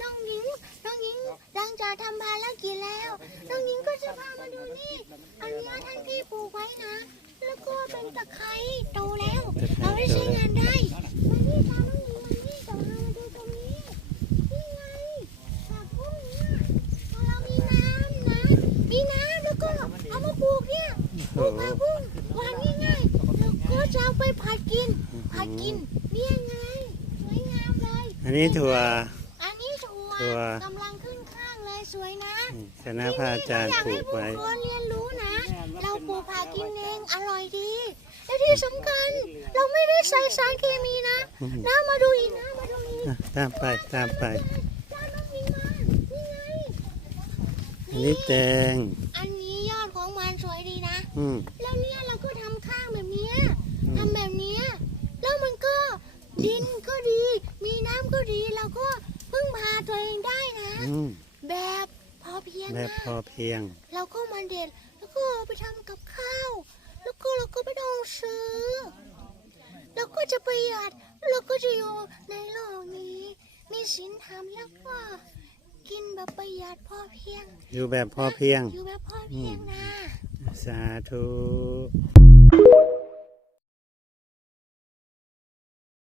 น้องหญิง น้องหญิงหลังจากทำภารกิจแล้ว น้องหญิงก็จะพามาดูนี่ อันนี้ท่านพี่ปลูกไว้นะ แล้วก็เป็นตะไคร้โตแล้วเราได้ใช้งานได้มานี่ตามน้องหญิงมานี่จะพามาดูตรงนี้ นี่ไงผักบุ้งเนี่ยพอเรามีน้ำนะ มีน้ำแล้วก็เอามาปลูกเนี่ยปลูกผักบุ้งวางง่ายๆแล้วก็จะเอาไปผัดกินผัดกินเนี่ยไงสวยงามเลย อันนี้ถั่ว อันนี้ถั่วถั่วกำลังขึ้นข้างเลยสวยนะคณะพระอาจารย์ปลูกไว้อยากให้ผู้คนเรียนรู้นะ เราปลูกผักกินเองอร่อยดี และที่สำคัญเราไม่ได้ใส่สารเคมีนะนะมาดูอีกนะมาดูอีกอะตามไปตามไปจานน้องมีมานี่ไงอันนี้แตงอันนี้ยอดของมันสวยดีนะอืมแล้วเนี่ยเราก็ทำข้างแบบเนี้ยอืมทำแบบเนี้ยแล้วมันก็ดินก็ดี มีน้ำก็ดีเราก็พึ่งพา ตัวเองได้นะ อืมแบบพอเพียงแบบนะพอเพียง เราก็มาเด็ดแล้วก็เอาไปทำกับข้าว แล้วก็เราก็ไม่ต้องซื้อแล้วก็จะประหยัดเราก็จะอยู่ในโลกนี้ มีศีลธรรมแล้วก็กินแบบประหยัดพอเพียงอยู่แบบพอเพียง อยู่แบบพอเพียงนะ สาธุ